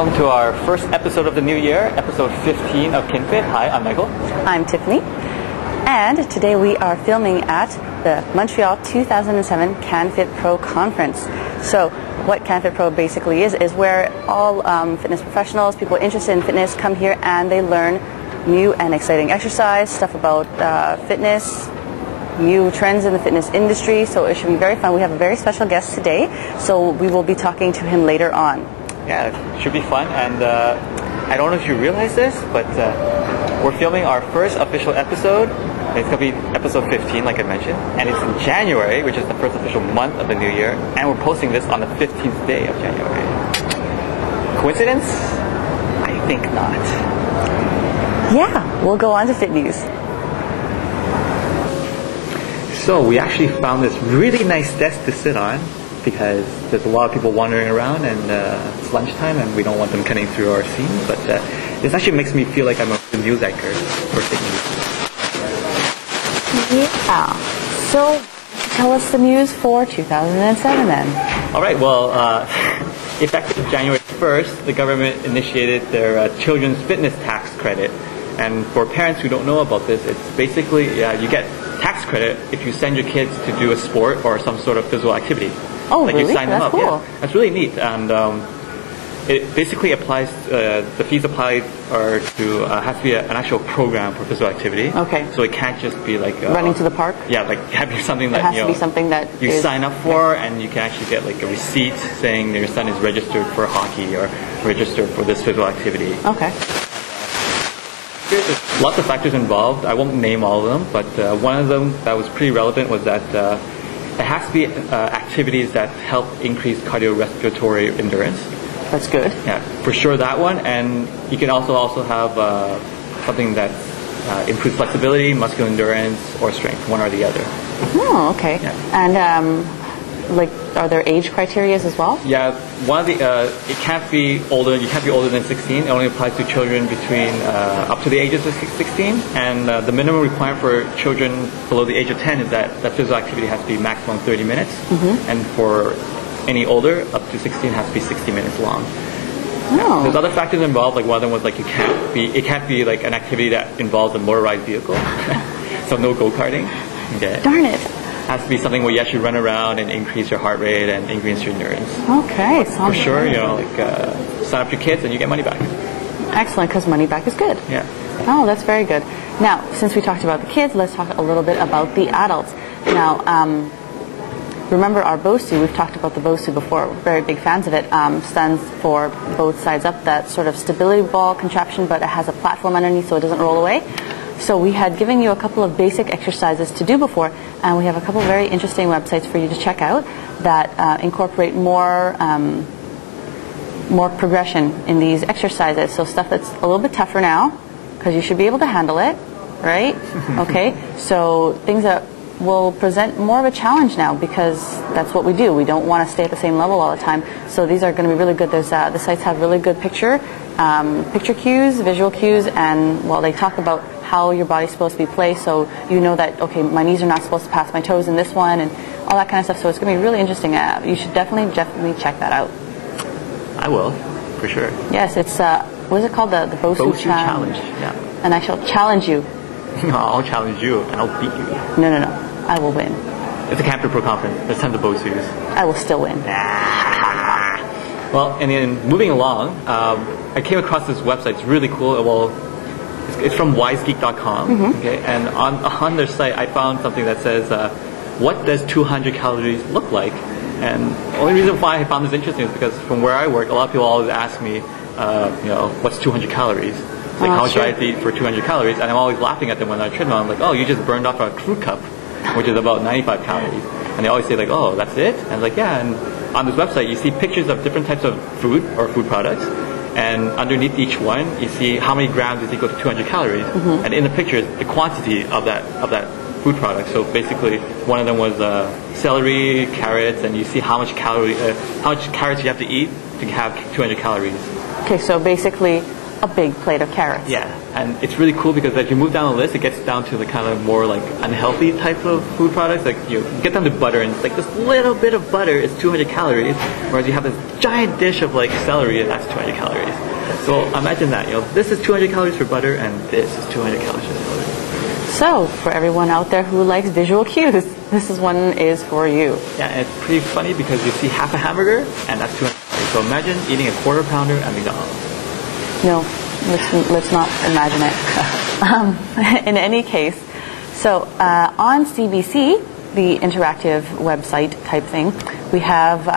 welcome to our first episode of the new year, episode 15 of KinFit. Hi, I'm Michael. I'm Tiffany. And today we are filming at the Montreal 2007 KinFit Pro Conference. So what KinFit Pro basically is where all fitness professionals, people interested in fitness come here and they learn new and exciting exercise, stuff about fitness, new trends in the fitness industry. So it should be very fun. We have a very special guest today, so we will be talking to him later on. Yeah, it should be fun. And I don't know if you realize this, but we're filming our first official episode. It's going to be episode 15, like I mentioned. And it's in January, which is the first official month of the new year. And we're posting this on the 15th day of January. Coincidence? I think not. Yeah, we'll go on to Fit News. So we actually found this really nice desk to sit on because there's a lot of people wandering around and it's lunchtime and we don't want them cutting through our scenes. But this actually makes me feel like I'm a news anchor for Fit News. Yeah. So tell us the news for 2007 then. All right. Well, effective January 1st, the government initiated their children's fitness tax credit. And for parents who don't know about this, it's basically you get tax credit if you send your kids to do a sport or some sort of physical activity. Oh, like really? You sign them That's up. cool. Yeah. That's really neat. And it basically applies, the fees applied are to, has to be an actual program for physical activity. Okay. So it can't just be like... running to the park? Yeah, like have something that, it has to be something that you sign up for, and you can actually get like a receipt saying that your son is registered for hockey or registered for this physical activity. Okay. There's lots of factors involved. I won't name all of them, but one of them that was pretty relevant was that it has to be activities that help increase cardiorespiratory endurance. That's good. Yeah, for sure that one. And you can also have something that improves flexibility, muscular endurance, or strength, one or the other. Oh, okay. Yeah. And are there age criterias as well? Yeah, one of the it can't be older. You can't be older than 16. It only applies to children between up to the ages of 16. And the minimum requirement for children below the age of 10 is that physical activity has to be maximum 30 minutes, and for any older up to 16 has to be 60 minutes long. Oh. There's other factors involved. Like one of them was like it can't be like an activity that involves a motorized vehicle, so no go-karting. Okay. Darn it. Has to be something where you actually run around and increase your heart rate and increase your endurance. Okay, For sure, sign up your kids and you get money back. Excellent, because money back is good. Yeah. Oh, that's very good. Now, since we talked about the kids, let's talk a little bit about the adults. Now, remember our BOSU, we've talked about the BOSU before, we're very big fans of it, stands for both sides up, that sort of stability ball contraption, but it has a platform underneath so it doesn't roll away. So we had given you a couple of basic exercises to do before, and we have a couple of very interesting websites for you to check out that incorporate more progression in these exercises. So stuff that's a little bit tougher now, because you should be able to handle it, right? Okay, so things that will present more of a challenge now, because that's what we do. We don't want to stay at the same level all the time. So these are going to be really good. There's the sites have really good picture cues, visual cues, and they talk about how your body's supposed to be placed, so you know that, okay, my knees are not supposed to pass my toes in this one, and all that kind of stuff. So it's going to be really interesting. You should definitely check that out. I will, for sure. Yes, it's, what is it called? The BOSU Challenge. Yeah. And I shall challenge you. I'll challenge you, and I'll beat you. No. I will win. It's a KinFit Pro conference. There's tons of BOSUs. I will still win. Well, and then moving along, I came across this website. It's really cool. Well, it's from wisegeek.com. Okay, and on their site, I found something that says, "What does 200 calories look like?" And the only reason why I found this interesting is because from where I work, a lot of people always ask me, what's 200 calories? Like, how much do I have to eat for 200 calories? And I'm always laughing at them when I'm on a treadmill. I'm like, oh, you just burned off a crew cup, which is about 95 calories. And they always say, like, oh, that's it? And I'm like, yeah. And on this website, you see pictures of different types of food or food products. And underneath each one, you see how many grams is equal to 200 calories. And in the picture, the quantity of that food product. So basically, one of them was celery, carrots, and you see how much carrots you have to eat to have 200 calories. Okay, so basically, a big plate of carrots. Yeah, and it's really cool because as you move down the list, it gets down to the kind of more like unhealthy type of food products. Like you get down to butter, and it's like this little bit of butter is 200 calories, whereas you have this giant dish of like celery, and that's 200 calories. So imagine that, this is 200 calories for butter, and this is 200 calories for celery. So for everyone out there who likes visual cues, this one is for you. Yeah, and it's pretty funny because you see half a hamburger, and that's 200 calories. So imagine eating a quarter pounder at McDonald's. No, let's not imagine it. In any case, so on CBC, the interactive website type thing, we have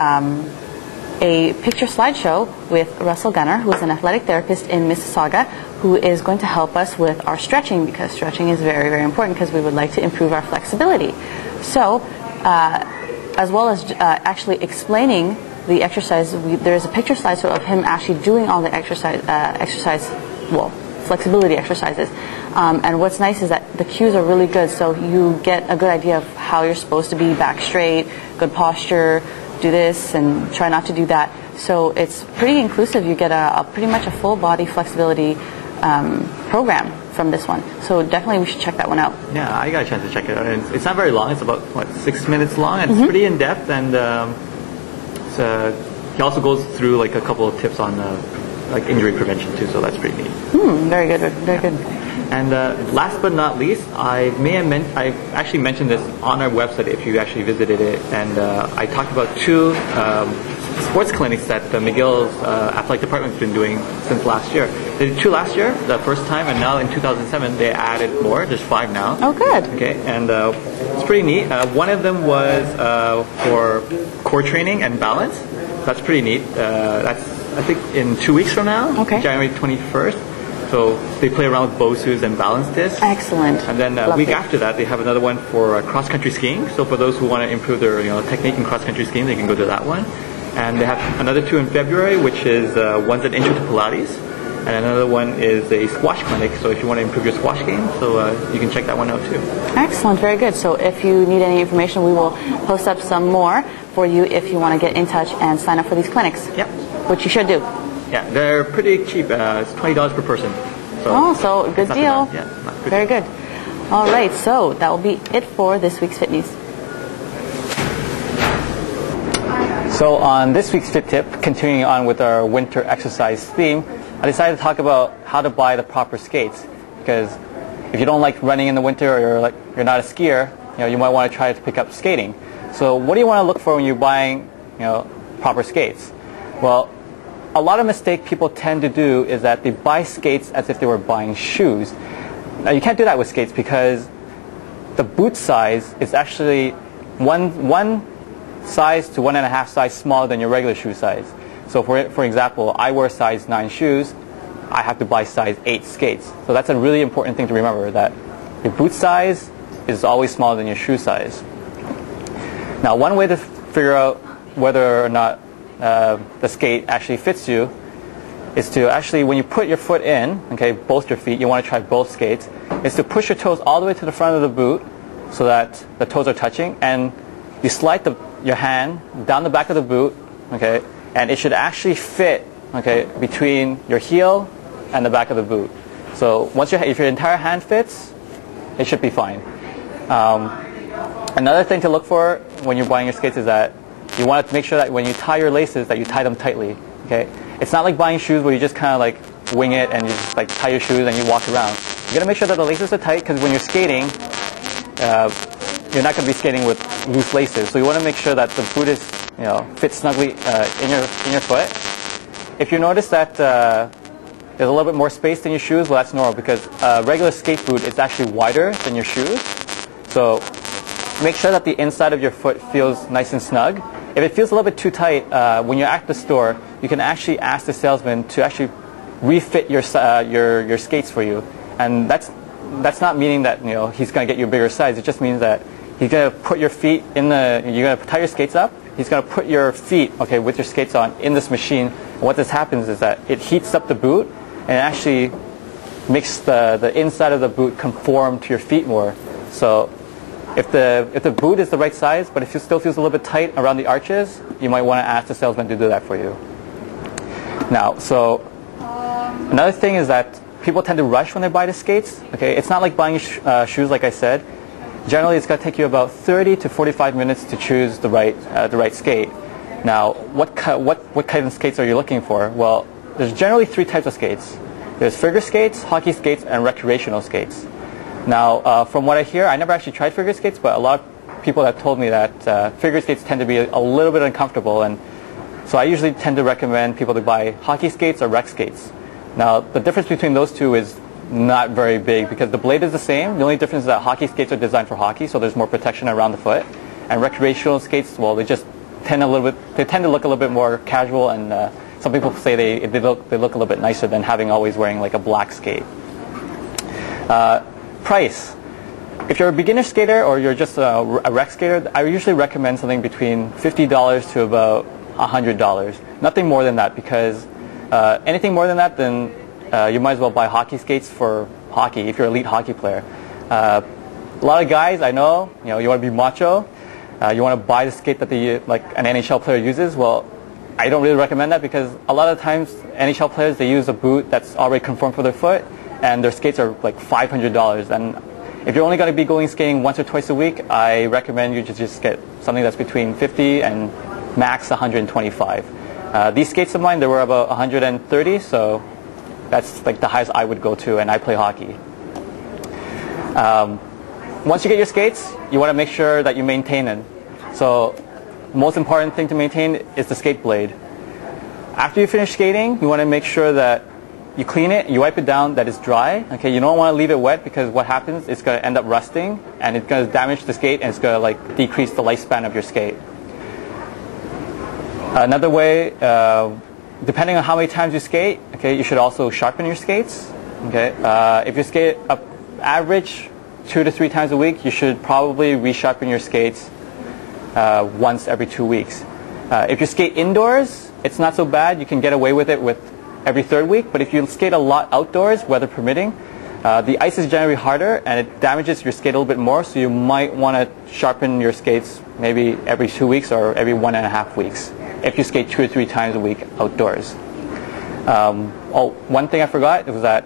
a picture slideshow with Russell Gunner, who is an athletic therapist in Mississauga, who is going to help us with our stretching, because stretching is very, very important because we would like to improve our flexibility. So, as well as actually explaining the exercise, there's a picture slideshow of him actually doing all the flexibility exercises. And what's nice is that the cues are really good, so you get a good idea of how you're supposed to be back straight, good posture, do this and try not to do that. So it's pretty inclusive. You get pretty much a full body flexibility program from this one. So definitely we should check that one out. Yeah, I got a chance to check it out. And it's not very long. It's about, 6 minutes long. And it's pretty in-depth. And he also goes through like a couple of tips on like injury prevention too. So that's pretty neat. Very good. Very good. And last but not least, I actually mentioned this on our website if you actually visited it. And I talked about 2 sports clinics that McGill's athletic department's been doing since last year. They did 2 last year, the first time, and now in 2007 they added more. There's 5 now. Oh, good. Okay, and it's pretty neat. One of them was for core training and balance. That's pretty neat. That's, I think, in 2 weeks from now, January 21st. So they play around with BOSUs and balance discs. Excellent. And then a week after that, they have another one for cross-country skiing. So for those who want to improve their technique in cross-country skiing, they can go to that one. And they have another 2 in February, which is one's an intro to Pilates, and another one is a squash clinic. So if you want to improve your squash game, so you can check that one out too. Excellent, very good. So if you need any information, we will post up some more for you if you want to get in touch and sign up for these clinics. Yep. Which you should do. Yeah, they're pretty cheap. It's $20 per person. So good deal. Yeah, very good. All right, so that will be it for this week's Fit News. So on this week's Fit Tip, continuing on with our winter exercise theme, I decided to talk about how to buy the proper skates. Because if you don't like running in the winter, or you're not a skier, you might want to try to pick up skating. So what do you want to look for when you're buying, proper skates? Well, a lot of mistake people tend to do is that they buy skates as if they were buying shoes. Now you can't do that with skates because the boot size is actually one size to 1.5 size smaller than your regular shoe size. So for example, I wear size 9 shoes, I have to buy size 8 skates. So that's a really important thing to remember, that your boot size is always smaller than your shoe size. Now one way to figure out whether or not the skate actually fits you is to actually, when you put your foot in, both your feet, you want to try both skates, is to push your toes all the way to the front of the boot so that the toes are touching, and you slide your hand down the back of the boot, and it should actually fit, between your heel and the back of the boot. So if your entire hand fits, it should be fine. Another thing to look for when you're buying your skates is that you want to make sure that when you tie your laces, that you tie them tightly. It's not like buying shoes where you just kind of like wing it and you just like tie your shoes and you walk around. You got to make sure that the laces are tight, because when you're skating, you're not going to be skating with loose laces. So you want to make sure that the boot is, fits snugly in your foot. If you notice that there's a little bit more space than your shoes, well, that's normal, because a regular skate boot is actually wider than your shoes. So make sure that the inside of your foot feels nice and snug. If it feels a little bit too tight, when you're at the store, you can actually ask the salesman to actually refit your skates for you. And that's not meaning that he's going to get you a bigger size. It just means that he's going to put your feet you're going to tie your skates up. He's going to put your feet, with your skates on, in this machine. And what this happens is that it heats up the boot and it actually makes the inside of the boot conform to your feet more. So if the boot is the right size, but if it still feels a little bit tight around the arches, you might want to ask the salesman to do that for you. Now, so Another thing is that people tend to rush when they buy the skates. Okay, it's not like buying shoes, like I said. Generally, it's going to take you about 30 to 45 minutes to choose the right skate. Now, what kind of skates are you looking for? Well, there's generally 3 types of skates. There's figure skates, hockey skates, and recreational skates. Now, from what I hear, I never actually tried figure skates, but a lot of people have told me that figure skates tend to be a little bit uncomfortable, and so I usually tend to recommend people to buy hockey skates or rec skates. Now, the difference between those two is not very big because the blade is the same. The only difference is that hockey skates are designed for hockey, so there's more protection around the foot. And recreational skates, well, they just tend to look a little bit more casual, and some people say they look a little bit nicer than having always wearing like a black skate. Price. If you're a beginner skater or you're just a rec skater, I usually recommend something between $50 to about $100. Nothing more than that, because anything more than that, then you might as well buy hockey skates for hockey if you're an elite hockey player. A lot of guys, I know, you want to be macho. You want to buy the skate that like an NHL player uses. Well, I don't really recommend that because a lot of times NHL players, they use a boot that's already conformed for their foot, and their skates are like $500. And if you're only going to be going skating once or twice a week, I recommend you just get something that's between $50 and max $125. These skates of mine, they were about $130, so that's like the highest I would go to, and I play hockey. Once you get your skates, you want to make sure that you maintain them. So most important thing to maintain is the skate blade. After you finish skating, you want to make sure that you clean it, you wipe it down, that it's dry. Okay, you don't want to leave it wet because what happens, it's going to end up rusting, and it's going to damage the skate, and it's going to like decrease the lifespan of your skate. Another way, depending on how many times you skate, okay, you should also sharpen your skates. Okay, if you skate average 2 to 3 times a week, you should probably resharpen your skates once every 2 weeks. If you skate indoors, it's not so bad. You can get away with it with every 3rd week. But if you skate a lot outdoors, weather permitting, the ice is generally harder and it damages your skate a little bit more. So you might want to sharpen your skates maybe every 2 weeks or every 1.5 weeks if you skate 2 or 3 times a week outdoors. One thing I forgot was that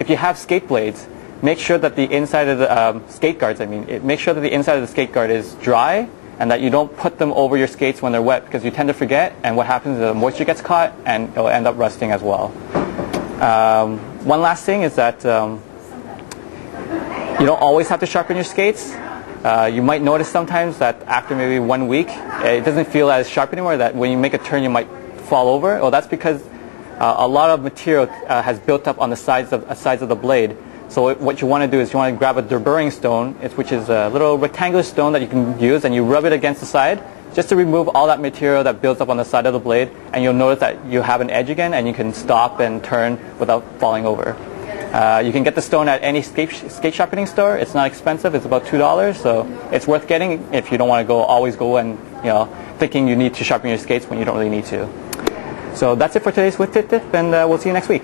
if you have skate blades, make sure that the inside of the skate guards, make sure that the inside of the skate guard is dry and that you don't put them over your skates when they're wet, because you tend to forget, and what happens is the moisture gets caught and it'll end up rusting as well. One last thing is that you don't always have to sharpen your skates. You might notice sometimes that after maybe 1 week, it doesn't feel as sharp anymore, that when you make a turn you might fall over. Well, that's because a lot of material has built up on the sides of the blade. So what you want to do is you want to grab a deburring stone, which is a little rectangular stone that you can use, and you rub it against the side just to remove all that material that builds up on the side of the blade, and you'll notice that you have an edge again and you can stop and turn without falling over. You can get the stone at any skate sharpening store. It's not expensive. It's about $2, so it's worth getting if you don't want to always go and thinking you need to sharpen your skates when you don't really need to. So that's it for today's With Tip, and we'll see you next week.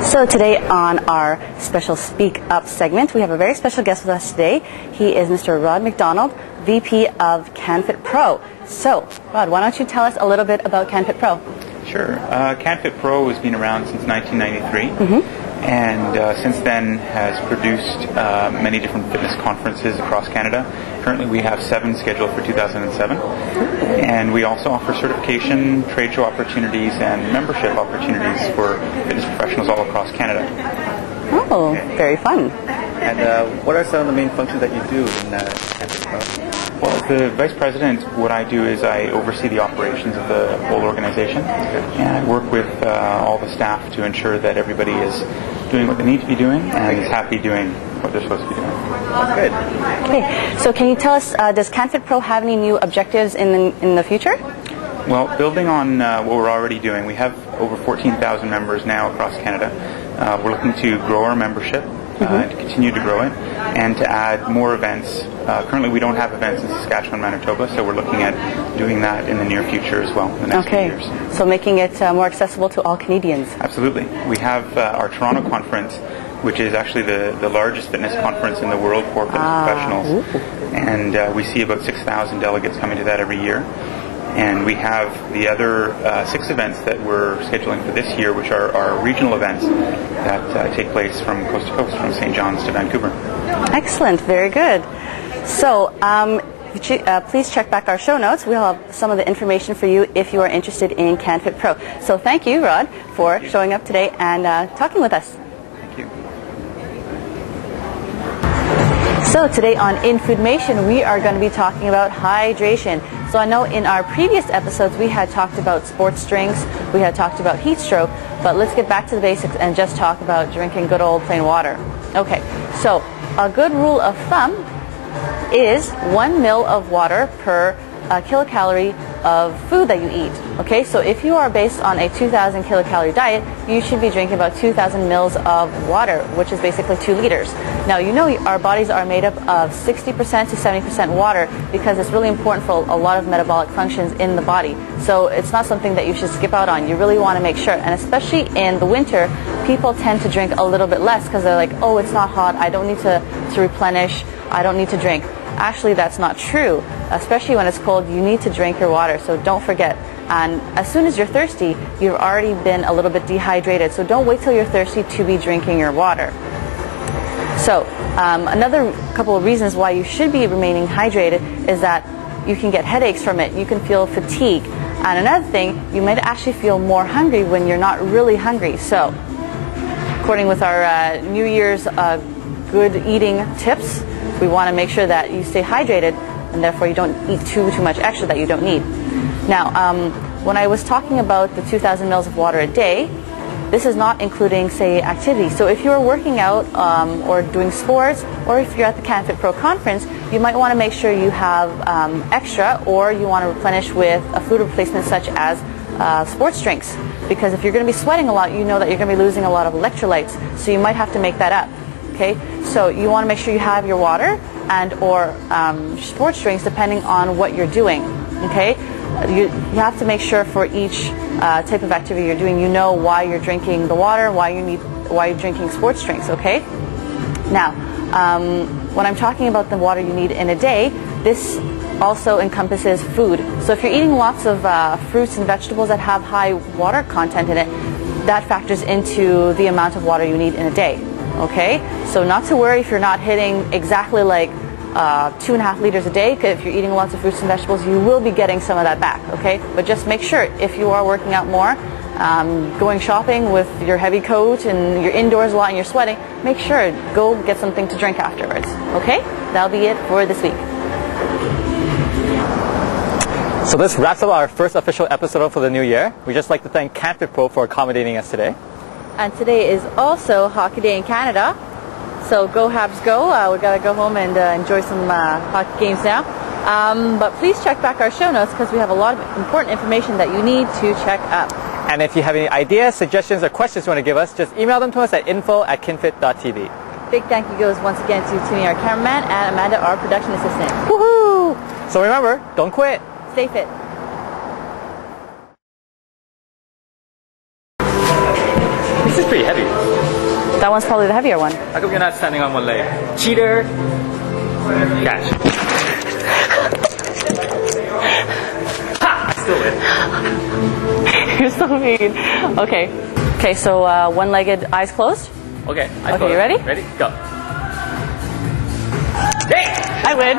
So today on our special Speak Up segment, we have a very special guest with us today. He is Mr. Rod McDonald, VP of KinFit Pro. So, Rod, why don't you tell us a little bit about KinFit Pro? Sure. KinFit Pro has been around since 1993, and since then has produced many different fitness conferences across Canada. Currently we have 7 scheduled for 2007, and we also offer certification, trade show opportunities, and membership opportunities for fitness professionals all across Canada. Oh, very fun. And what are some of the main functions that you do in KinFit Pro? Well, as the Vice President, what I do is I oversee the operations of the whole organization, and I work with all the staff to ensure that everybody is doing what they need to be doing and is happy doing what they're supposed to be doing. Good. Okay, so can you tell us, does KinFit Pro have any new objectives in the future? Well, building on what we're already doing, we have over 14,000 members now across Canada. We're looking to grow our membership, to continue to grow it, and to add more events. Currently we don't have events in Saskatchewan, Manitoba, so we're looking at doing that in the near future as well, in the next few years. So making it more accessible to all Canadians. Absolutely. We have our Toronto conference, which is actually the largest fitness conference in the world for fitness professionals. And we see about 6,000 delegates coming to that every year. And we have the other 6 events that we're scheduling for this year, which are our regional events that take place from coast to coast, from St. John's to Vancouver. Excellent, very good. So please check back our show notes. We'll have some of the information for you if you are interested in KinFit Pro. So thank you, Rod, for showing up today and talking with us. Thank you. So today on Infoodmation, we are going to be talking about hydration. So I know in our previous episodes we had talked about sports drinks, we had talked about heat stroke, but let's get back to the basics and just talk about drinking good old plain water. Okay, so a good rule of thumb is 1 ml of water per kilocalorie of food that you eat. Okay, so if you are based on a 2,000 kilocalorie diet, you should be drinking about 2,000 mils of water, which is basically 2 liters. Now, you know our bodies are made up of 60% to 70% water because it's really important for a lot of metabolic functions in the body. So it's not something that you should skip out on. You really want to make sure, and especially in the winter, people tend to drink a little bit less because they're like, oh, it's not hot, I don't need to replenish, I don't need to drink. Actually, that's not true. Especially when it's cold, you need to drink your water, so don't forget. And as soon as you're thirsty, you've already been a little bit dehydrated, so don't wait till you're thirsty to be drinking your water. So another couple of reasons why you should be remaining hydrated is that you can get headaches from it, you can feel fatigue, and another thing, you might actually feel more hungry when you're not really hungry. So according with our New Year's good eating tips, we want to make sure that you stay hydrated and therefore you don't eat too much extra that you don't need. Now, when I was talking about the 2,000 mils of water a day, this is not including, say, activity. So if you're working out or doing sports, or if you're at the KinFit Pro conference, you might want to make sure you have extra, or you want to replenish with a food replacement such as sports drinks. Because if you're going to be sweating a lot, you know that you're going to be losing a lot of electrolytes, so you might have to make that up. Okay, so you want to make sure you have your water and or sports drinks depending on what you're doing. Okay, you have to make sure for each type of activity you're doing, you know why you're drinking the water, why you're drinking sports drinks. Okay, now when I'm talking about the water you need in a day, this also encompasses food. So if you're eating lots of fruits and vegetables that have high water content in it, that factors into the amount of water you need in a day. Okay, so not to worry if you're not hitting exactly like 2.5 liters a day. If you're eating lots of fruits and vegetables, you will be getting some of that back. Okay, but just make sure if you are working out more, going shopping with your heavy coat and you're indoors a lot and you're sweating, make sure go get something to drink afterwards. Okay, that'll be it for this week. So this wraps up our first official episode for the new year. We'd just like to thank KinFit Pro for accommodating us today. And today is also Hockey Day in Canada. So go Habs go. We've got to go home and enjoy some hockey games now. But please check back our show notes because we have a lot of important information that you need to check up. And if you have any ideas, suggestions, or questions you want to give us, just email them to us at info@kinfit.tv. Big thank you goes once again to Tiffany, our cameraman, and Amanda, our production assistant. Woohoo! So remember, don't quit. Stay fit. This is pretty heavy. That one's probably the heavier one. How come you're not standing on one leg? Cheater! Catch. Ha! I still win. You're so mean. Okay. Okay, so one-legged, eyes closed. Okay. Okay, you ready? Ready? Go. Hey! I win.